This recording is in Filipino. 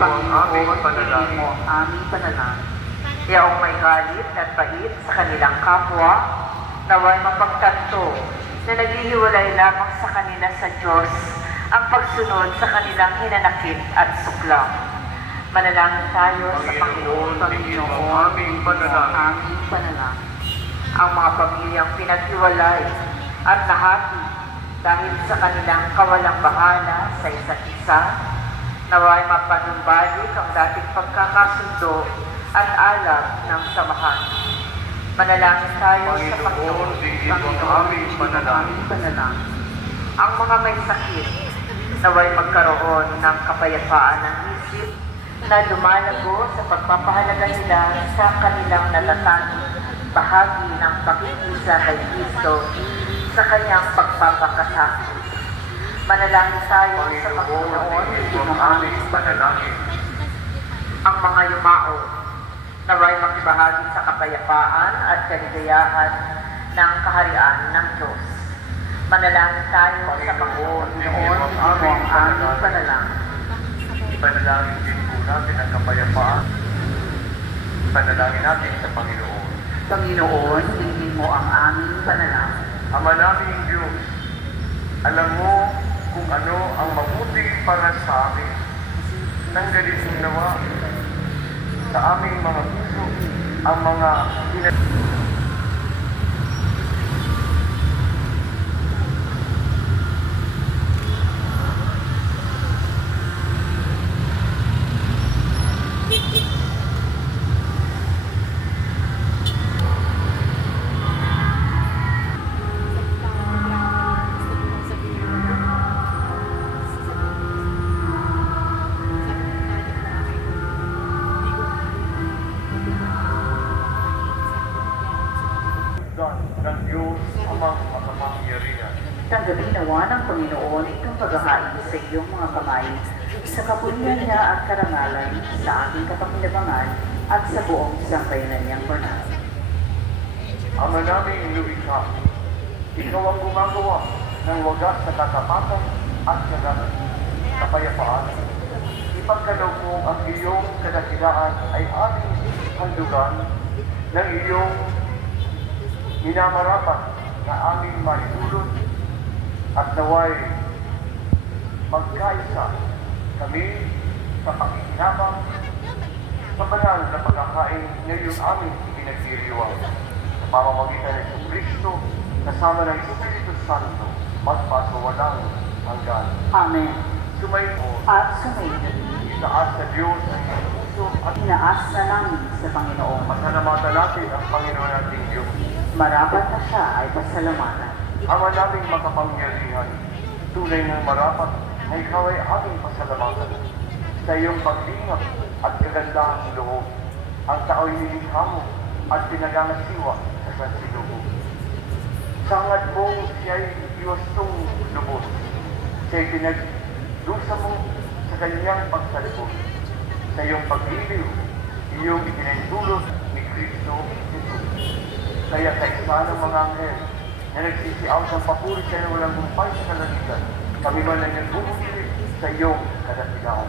Panginoon, panalangin. mo aming panalangin. Yaong may galit at pait sa kanilang kapwa, naway mapagtanto na naghihiwalay lamang sa kanila sa Diyos ang pagsunod sa kanilang hinanakit at suklam. Manalangin tayo sa Panginoon, Panginoon, aming panalangin. Ang mga pamilyang pinaghiwalay at nahati dahil sa kanilang kawalang bahala sa isa't isa, naway mapanumbalik ang dating pagkakasundo at alam ng samahan. Manalangin tayo sa Panginoon, Panginoon, Panginoon, aming panalangin. Ang mga may sakit, naway magkaroon ng kapayapaan ng isip na lumalago sa pagpapahalaga nila sa kanilang natatanging bahagi ng pakikisa kay Kristo sa kanyang pagpapakasakit. Manalangin tayo sa Panginoon, ang aming panalangin ang mga yumao naway makibahagi sa kapayapaan at kaligayahan ng kaharian ng Diyos. Manalangin tayo sa Panginoon noon mo ang aming panalangin. Ipanalangin din po natin ang kapayapaan. Ipanalangin natin sa Panginoon. Panginoon, hindi mo ang aming panalangin. Ama naming Diyos, alam mo kung ano ang mabuti para sa amin. Tanggalin nawa sa aming mga puso ang mga pinag... Amang makapangyarihan. Tanggapin nawa ng Panginoon itong paghahain sa iyong mga kamay sa kapulian niya at karangalan sa ating kapakinabangan at sa buong sambayanan niyang banal. Ama naming lumikha, ikaw ang gumagawa ng wagas sa katapatan at kagalan. Kapayapaan, ipagkalaw mo ang iyong kadakilaan ay aming handugan ng iyong minamarapat na aming maitulot at naway magkaisa kami sa pakikinabang sa banal na pagkakain ngayon aming pinagdiriwang sa pamamagitan ng Kristo kasama ng Espiritu Santo magpasawalang hanggan. Amen. Sumayin mo, At sumayin, itaas sa Diyos ang puso at inaas na namin sa Panginoon. masalamatan natin ang Panginoon nating Diyos. Marapat na siya ay pasalamatan. Ama naming makapangyarihan, tunay ng marapat na ikaw ay aming pasalamatan sa iyong paglingap at kagandahang loob. Ang tao'y nilikha mo at pinagangasiwa sa sansilubo. Sangad mong siya'y iwastong lubos. Siya'y pinagdusa mo sa kanyang pagsalibos. Sa iyong pagliliw, iyong itinendulot ni Kristo Jesus. Kaya sa isa ng mga anghel na nagsisiaw ng papuri na walang gumpay sa kalangitan, kami man ay nagbubuli sa iyong kadakilaan.